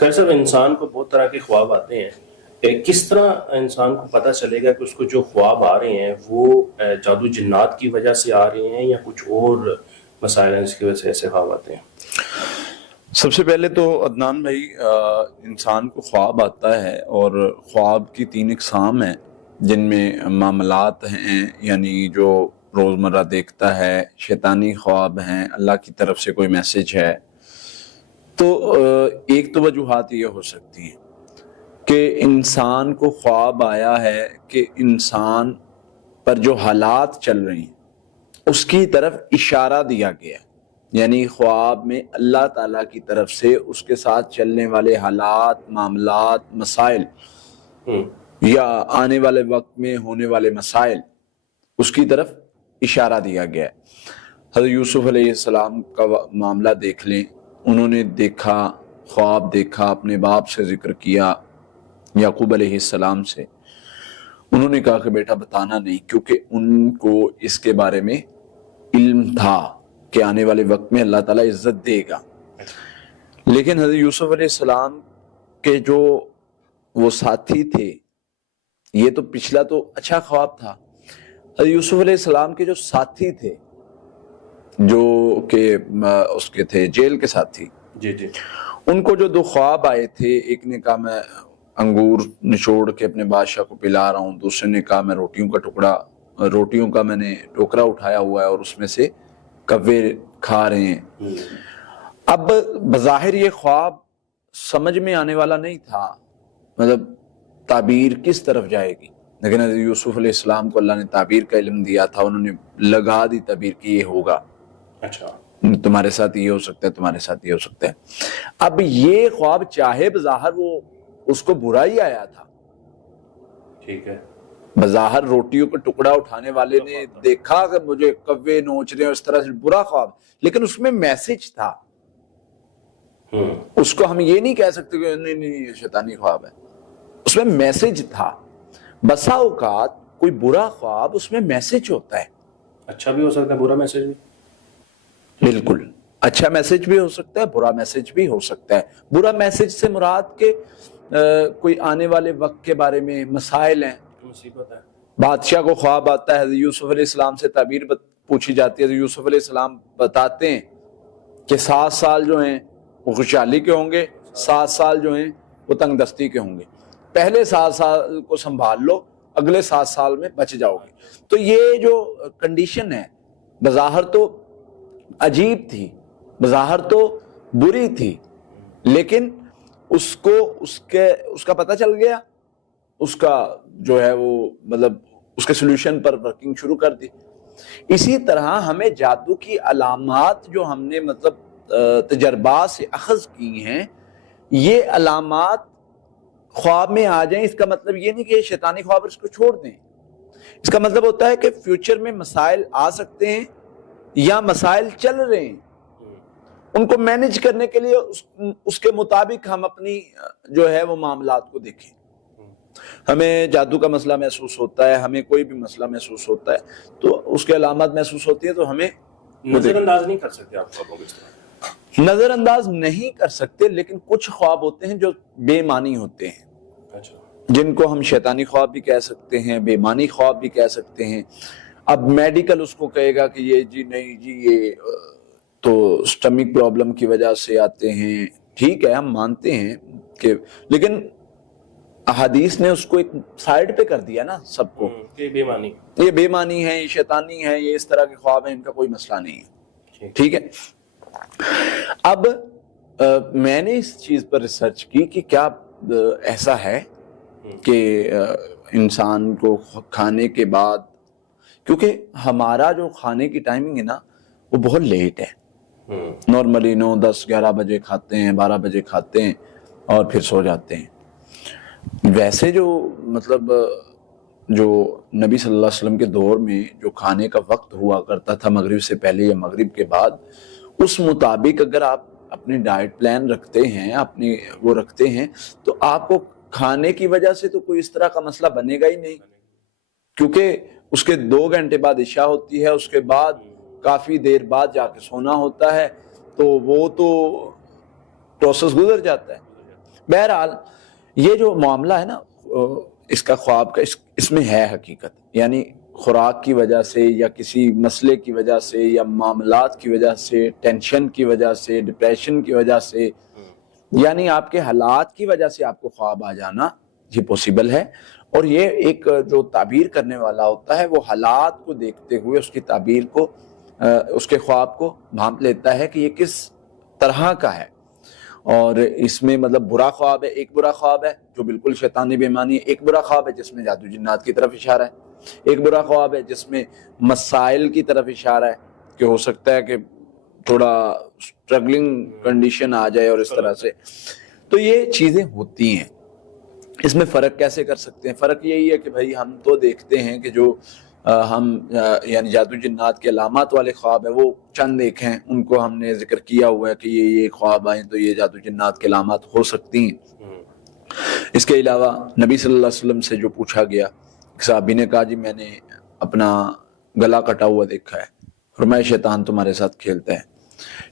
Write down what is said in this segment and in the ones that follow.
خیر صاحب، انسان کو بہت طرح کے خواب آتے ہیں، کس طرح انسان کو پتہ چلے گا کہ اس کو جو خواب آ رہے ہیں وہ جادو جنات کی وجہ سے آ رہے ہیں یا کچھ اور مسائل ہیں جس کی وجہ سے ایسے خواب آتے ہیں؟ سب سے پہلے تو عدنان بھائی، انسان کو خواب آتا ہے، اور خواب کی 3 اقسام ہیں جن میں معاملات ہیں، یعنی جو روزمرہ دیکھتا ہے، شیطانی خواب ہیں، اللہ کی طرف سے کوئی میسج ہے۔ تو ایک تو وجوہات یہ ہو سکتی ہیں کہ انسان کو خواب آیا ہے کہ انسان پر جو حالات چل رہے ہیں اس کی طرف اشارہ دیا گیا ہے، یعنی خواب میں اللہ تعالیٰ کی طرف سے اس کے ساتھ چلنے والے حالات، معاملات، مسائل یا آنے والے وقت میں ہونے والے مسائل، اس کی طرف اشارہ دیا گیا ہے۔ حضرت یوسف علیہ السلام کا معاملہ دیکھ لیں، انہوں نے دیکھا، خواب دیکھا، اپنے باپ سے ذکر کیا، یعقوب علیہ السلام سے۔ انہوں نے کہا کہ بیٹا بتانا نہیں، کیونکہ ان کو اس کے بارے میں علم تھا کہ آنے والے وقت میں اللہ تعالیٰ عزت دے گا۔ لیکن حضرت یوسف علیہ السلام کے جو وہ ساتھی تھے، یہ تو پچھلا تو اچھا خواب تھا، حضرت یوسف علیہ السلام کے جو ساتھی تھے، جو کہ اس کے تھے جیل کے ساتھی، جی ان کو جو 2 خواب آئے تھے، ایک نے کہا میں انگور نچوڑ کے اپنے بادشاہ کو پلا رہا ہوں، دوسرے نے کہا میں روٹیوں کا میں نے ٹوکرا اٹھایا ہوا ہے اور اس میں سے کوے کھا رہے ہیں۔ اب بظاہر یہ خواب سمجھ میں آنے والا نہیں تھا، مطلب تعبیر کس طرف جائے گی، لیکن حضرت یوسف علیہ السلام کو اللہ نے تعبیر کا علم دیا تھا، انہوں نے لگا دی تعبیر کی یہ ہوگا، اچھا تمہارے ساتھ یہ ہو سکتا ہے، تمہارے ساتھ یہ ہو سکتا ہے۔ اب یہ خواب چاہے بظاہر وہ اس کو برا ہی آیا تھا، ٹھیک ہے، بظاہر روٹیوں کا ٹکڑا اٹھانے والے نے دیکھا کہ مجھے کوے نوچ رہے ہیں، اس طرح سے برا خواب، لیکن اس میں میسج تھا۔ اس کو ہم یہ نہیں کہہ سکتے کہ نہیں یہ شیطانی خواب ہے، اس میں میسج تھا۔ بسا اوقات کوئی برا خواب اس میں میسج ہوتا ہے، اچھا بھی ہو سکتا ہے، برا میسج بھی، بالکل اچھا میسج بھی ہو سکتا ہے، برا میسج بھی ہو سکتا ہے۔ برا میسج سے مراد کہ کوئی آنے والے وقت کے بارے میں مسائل ہیں، مصیبت ہے۔ بادشاہ کو خواب آتا ہے، حضرت یوسف علیہ السلام سے تعبیر پوچھی جاتی ہے، حضرت یوسف علیہ السلام بتاتے ہیں کہ 7 سال جو ہیں وہ خوشحالی کے ہوں گے، 7 سال جو ہیں وہ تنگ دستی کے ہوں گے، پہلے 7 سال کو سنبھال لو، اگلے 7 سال میں بچ جاؤ گے۔ تو یہ جو کنڈیشن ہے بظاہر تو عجیب تھی، بظاہر تو بری تھی، لیکن اس کو اس کا پتہ چل گیا، اس کا جو ہے وہ مطلب اس کے سلوشن پر ورکنگ شروع کر دی۔ اسی طرح ہمیں جادو کی علامات جو ہم نے مطلب تجربات سے اخذ کی ہیں، یہ علامات خواب میں آ جائیں، اس کا مطلب یہ نہیں کہ یہ شیطانی خواب اس کو چھوڑ دیں، اس کا مطلب ہوتا ہے کہ فیوچر میں مسائل آ سکتے ہیں یا مسائل چل رہے ہیں، ان کو مینج کرنے کے لیے اس کے مطابق ہم اپنی جو ہے وہ معاملات کو دیکھیں۔ ہمیں جادو کا مسئلہ محسوس ہوتا ہے، ہمیں کوئی بھی مسئلہ محسوس ہوتا ہے تو اس کے علامات محسوس ہوتی ہیں، تو ہمیں نظر انداز نہیں کر سکتے، آپ خوابوں کو اس طرح نظر انداز نہیں کر سکتے، لیکن کچھ خواب ہوتے ہیں جو بے معنی ہوتے ہیں، جن کو ہم شیطانی خواب بھی کہہ سکتے ہیں، بے معنی خواب بھی کہہ سکتے ہیں۔ اب میڈیکل اس کو کہے گا کہ یہ جی نہیں جی یہ تو سٹمک پرابلم کی وجہ سے آتے ہیں، ٹھیک ہے ہم مانتے ہیں کہ، لیکن احادیث نے اس کو ایک سائیڈ پہ کر دیا نا سب کو، یہ بے معنی، یہ بے معنی ہے، یہ شیطانی ہے، یہ اس طرح کے خواب ہیں، ان کا کوئی مسئلہ نہیں ہے، ٹھیک ہے۔ اب میں نے اس چیز پر ریسرچ کی کہ کیا ایسا ہے کہ انسان کو کھانے کے بعد، کیونکہ ہمارا جو کھانے کی ٹائمنگ ہے نا وہ بہت لیٹ ہے، نارملی 9 10 11 بجے کھاتے ہیں، 12 بجے کھاتے ہیں اور پھر سو جاتے ہیں۔ ویسے جو مطلب جو نبی صلی اللہ علیہ وسلم کے دور میں جو کھانے کا وقت ہوا کرتا تھا، مغرب سے پہلے یا مغرب کے بعد، اس مطابق اگر آپ اپنی ڈائٹ پلان رکھتے ہیں، اپنی وہ رکھتے ہیں، تو آپ کو کھانے کی وجہ سے تو کوئی اس طرح کا مسئلہ بنے گا ہی نہیں، کیونکہ اس کے 2 گھنٹے بعد عشاء ہوتی ہے، اس کے بعد کافی دیر بعد جا کے سونا ہوتا ہے، تو وہ تو پروسیس گزر جاتا ہے۔ بہرحال یہ جو معاملہ ہے نا اس کا خواب کا اس میں ہے حقیقت، یعنی خوراک کی وجہ سے یا کسی مسئلے کی وجہ سے یا معاملات کی وجہ سے، ٹینشن کی وجہ سے، ڈپریشن کی وجہ سے، یعنی آپ کے حالات کی وجہ سے آپ کو خواب آ جانا یہ پوسیبل ہے. اور یہ ایک جو تعبیر کرنے والا ہوتا ہے وہ حالات کو دیکھتے ہوئے اس کی تعبیر کو، اس کے خواب کو بھانپ لیتا ہے کہ یہ کس طرح کا ہے. اور اس میں مطلب برا خواب ہے، ایک برا خواب ہے جو بالکل شیطانی بےایمانی ہے، ایک برا خواب ہے جس میں جادو جنات کی طرف اشارہ ہے، ایک برا خواب ہے جس میں مسائل کی طرف اشارہ ہے کہ ہو سکتا ہے کہ تھوڑا اسٹرگلنگ کنڈیشن آ جائے اور اس طرح سے. تو یہ چیزیں ہوتی ہیں. اس میں فرق کیسے کر سکتے ہیں؟ فرق یہی ہے کہ بھائی ہم تو دیکھتے ہیں کہ جو ہم یعنی جادو جنات کے علامات والے خواب ہیں وہ چند ایک ہیں، ان کو ہم نے ذکر کیا ہوا ہے کہ یہ خواب آئیں تو یہ جادو جنات کے علامات ہو سکتی ہیں. اس کے علاوہ نبی صلی اللہ علیہ وسلم سے جو پوچھا گیا، صحابی نے کہا جی میں نے اپنا گلا کٹا ہوا دیکھا ہے، فرمایا شیطان تمہارے ساتھ کھیلتا ہے.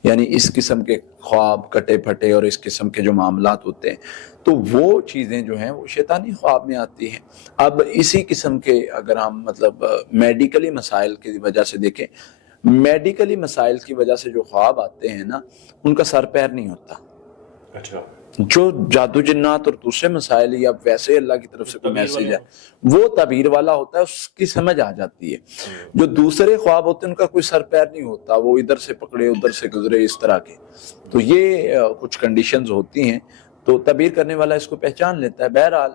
یعنی اس قسم کے خواب کٹے پھٹے اور اس قسم کے جو معاملات ہوتے ہیں تو وہ چیزیں جو ہیں وہ شیطانی خواب میں آتی ہیں. اب اسی قسم کے اگر ہم مطلب میڈیکلی مسائل کی وجہ سے دیکھیں، میڈیکلی مسائل کی وجہ سے جو خواب آتے ہیں نا ان کا سر پیر نہیں ہوتا. اچھا، جو جادو جنات اور دوسرے مسائل یا ویسے اللہ کی طرف سے کوئی میسج ہے وہ تعبیر والا ہوتا ہے، اس کی سمجھ آ جاتی ہے. جو دوسرے خواب ہوتے ہیں ان کا کوئی سر پیر نہیں ہوتا، وہ ادھر سے پکڑے ادھر سے گزرے اس طرح کے. تو یہ کچھ کنڈیشنز ہوتی ہیں تو تعبیر کرنے والا اس کو پہچان لیتا ہے. بہرحال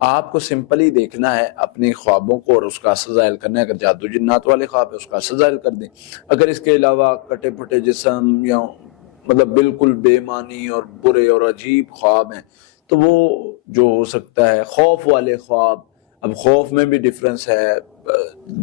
آپ کو سمپلی دیکھنا ہے اپنے خوابوں کو اور اس کا اثر ظاہر کرنا ہے. اگر جادو جنات والے خواب ہے اس کا اثر ظاہر کر دیں. اگر اس کے علاوہ کٹے پھٹے جسم یا مطلب بالکل بے معنی اور برے اور عجیب خواب ہیں تو وہ جو ہو سکتا ہے خوف والے خواب. اب خوف میں بھی ڈفرنس ہے،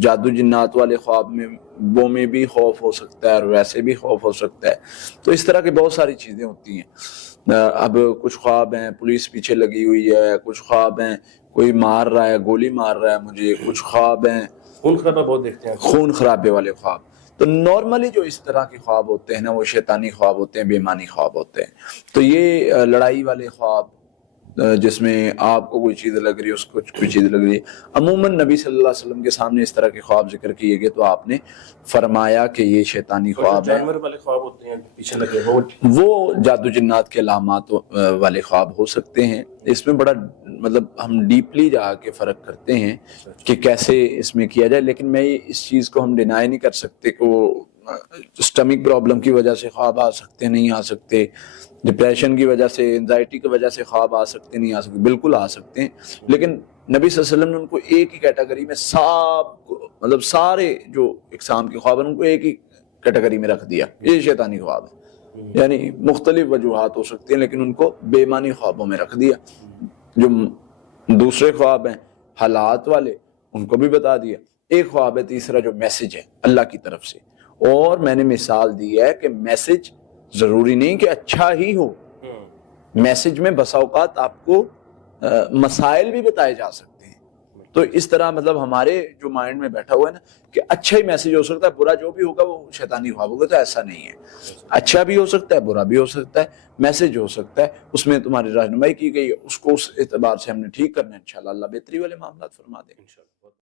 جادو جنات والے خواب میں وہ میں بھی خوف ہو سکتا ہے اور ویسے بھی خوف ہو سکتا ہے. تو اس طرح کی بہت ساری چیزیں ہوتی ہیں. اب کچھ خواب ہیں پولیس پیچھے لگی ہوئی ہے، کچھ خواب ہیں کوئی مار رہا ہے، گولی مار رہا ہے مجھے، کچھ خواب ہیں خون خرابہ بہت دیکھتے ہیں، خون خرابے والے خواب. تو نارملی جو اس طرح کے خواب ہوتے ہیں نا وہ شیطانی خواب ہوتے ہیں، بے ایمانی خواب ہوتے ہیں. تو یہ لڑائی والے خواب جس میں آپ کو کوئی چیز لگ رہی ہے اس کو کوئی چیز لگ رہی ہے، عموماً نبی صلی اللہ علیہ وسلم کے سامنے اس طرح کے خواب ذکر کیے گئے تو آپ نے فرمایا کہ یہ شیطانی خواب ہے. جانور والے خواب ہوتے ہیں پیچھے لگے وہ جادو جنات کے علامات والے خواب ہو سکتے ہیں. اس میں بڑا مطلب ہم ڈیپلی جا کے فرق کرتے ہیں کہ کیسے اس میں کیا جائے. لیکن میں اس چیز کو ہم ڈینائی نہیں کر سکتے کہ وہ اسٹمک پرابلم کی وجہ سے خواب آ سکتے نہیں آ سکتے، ڈپریشن کی وجہ سے، انزائٹی کی وجہ سے خواب آ سکتے نہیں آ سکتے، بالکل آ سکتے ہیں. لیکن نبی صلی اللہ علیہ وسلم نے ان کو ایک ہی کیٹیگری میں مطلب سارے جو اقسام کے خواب ہیں ان کو ایک ہی کیٹیگری میں رکھ دیا، یہ شیطانی خواب ہے. یعنی مختلف وجوہات ہو سکتی ہیں لیکن ان کو بے ایمانی خوابوں میں رکھ دیا. جو دوسرے خواب ہیں حالات والے ان کو بھی بتا دیا. ایک خواب ہے تیسرا جو میسج ہے اللہ کی طرف سے، اور میں نے مثال دی ہے کہ میسج ضروری نہیں کہ اچھا ہی ہو. میسج میں بسا اوقات آپ کو مسائل بھی بتائے جا سکتے ہیں. تو اس طرح مطلب ہمارے جو مائنڈ میں بیٹھا ہوا ہے نا کہ اچھا ہی میسج ہو سکتا ہے، برا جو بھی ہوگا وہ شیطانی خواب ہوگا. تو ایسا نہیں ہے، اچھا بھی ہو سکتا ہے برا بھی ہو سکتا ہے، میسج ہو سکتا ہے، اس میں تمہاری رہنمائی کی گئی ہے، اس کو اس اعتبار سے ہم نے ٹھیک کرنا ہے. انشاءاللہ اللہ بہتری والے معاملات فرما دے.